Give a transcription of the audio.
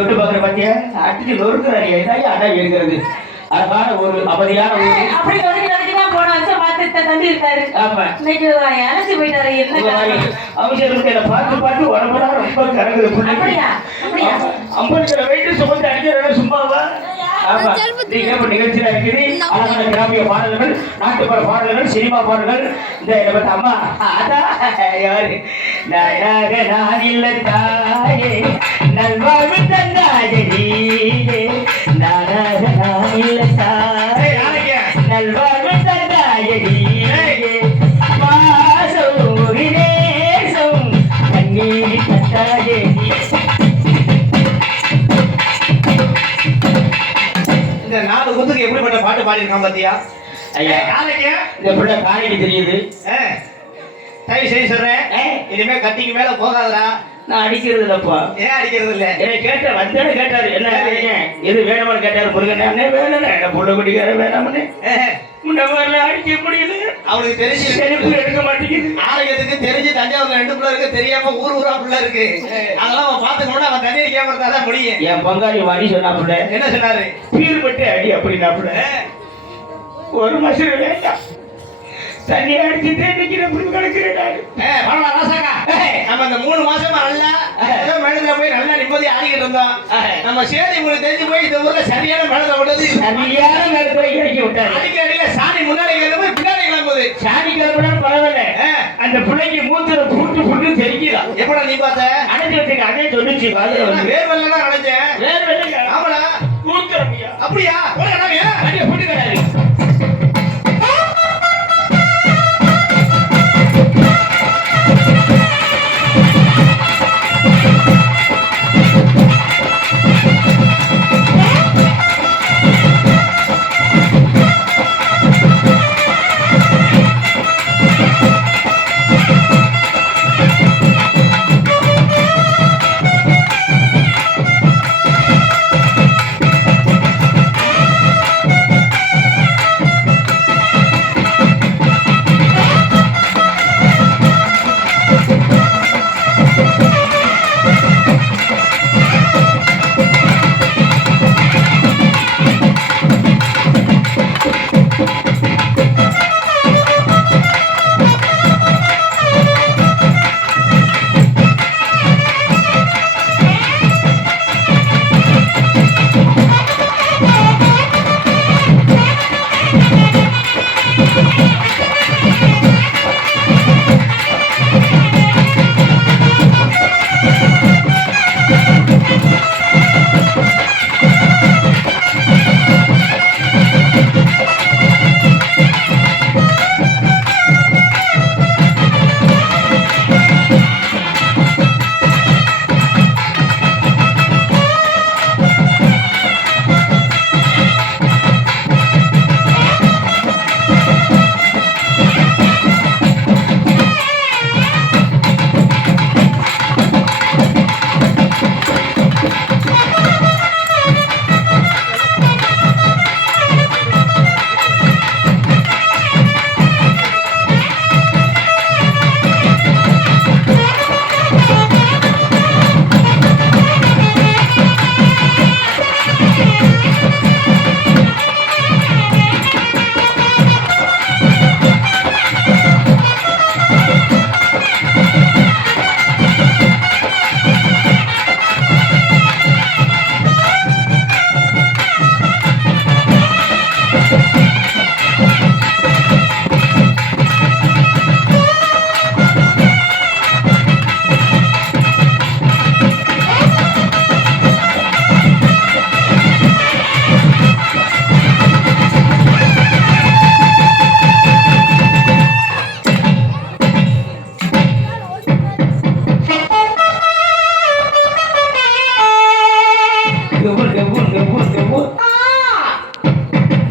தொட்டு பாக்குற பத்தியா அடிச்சு நொறுக்குறாரு ஏதாவது அடா இருக்கிறது அழகான ஒரு அமைதியான ஊரு. அப்படி வரைக்கும் போன வருஷம் பார்த்து தம்பி இருக்காரு. ஆமா இன்னைக்கு அழைச்சி போயிட்டாரு. என்ன அவங்களுக்கு என்ன பார்த்து உடம்புலாம் ரொம்ப கறங்குது. அப்படியா அப்படியா 50 கிலோ வெயிட் சுமந்து அடிக்கிற சும்மாவா? ஆமா நீங்க நிகழ்ச்சியில இருக்குது அழகான கிராமிய பாடல்கள், நாட்டுப்புற பாடல்கள், சினிமா பாடல்கள். இந்த பத்த அம்மா அதான் யாரு நான் இல்ல தாயே நல்வாழ்வு தந்தாயே நானாக நான் இல்ல தாயே நல்வாழ்வு தந்தாயே பாசம் நேசம் கண்ணீர் தந்தாயே. இந்த 4 குத்துக்கு எப்படிப்பட்ட பாட்டு பாடியிருக்கான் பாத்தியா? ஐயா காலைக்கு இந்த பிள்ளை காலைக்கு தெரியுது. தயவு செய்து சொல்றேன், இனிமே கத்திக்கு மேல போகாதடா. நான் அடிக்கிறது இல்லப்பா. ஏன் அடிக்கிறது இல்ல? என்னை கேட்ட வந்தேன்னு கேட்டாரு, என்ன எது வேணுமான்னு கேட்டாரு. முருகன் அண்ணே வேணும் என்ன புள்ள குடிக்கார வேணாமண்ணே முன்ன மாதிரிலாம் அடிக்க முடியுது. அவனுக்கு தெரிஞ்சு செருப்பு எடுக்க மாட்டேங்குது. ஆலயத்துக்கு தெரிஞ்சு தஞ்சாவூர்ல 2 பிள்ளை இருக்கு, தெரியாம ஊரா பிள்ளை இருக்கு. அதெல்லாம் அவன் பாத்துக்கணும். அவன் தண்ணீர் கேட்கறதாதான் முடியும். என் பங்காளி வாடி சொன்னாப்புல என்ன சொன்னாரு? பீர்பட்டு அடி அப்படின்னாப்புல ஒரு மாசம் வேண்டாம் தண்ணி அடிச்சு தேடிக்கிற கிடக்கிறேன். நம்ம இந்த 3 மாசமா நல்லா மேடல போய் நல்லா நிம்மதியா ஆடிக்கிட்டு இருந்தோம். நம்ம சேதி உங்களுக்கு தெரிஞ்சு போய் இந்த ஊர்ல சரியான மேடல விடுறது சரியான நேரத்துல இறக்கி விட்டாரு. அடிக்கடியில சாணி முன்னாடி கிளம்புது, பின்னாடி கிளம்புது. சாணி கிளம்புனா பரவாயில்ல, அந்த பிள்ளைக்கு மூத்திர புட்டு தெரிஞ்சுதான். எப்படா நீ பார்த்த? அடைஞ்சு வச்சுக்க அதே சொல்லிச்சு. வேர்வெல்லாம்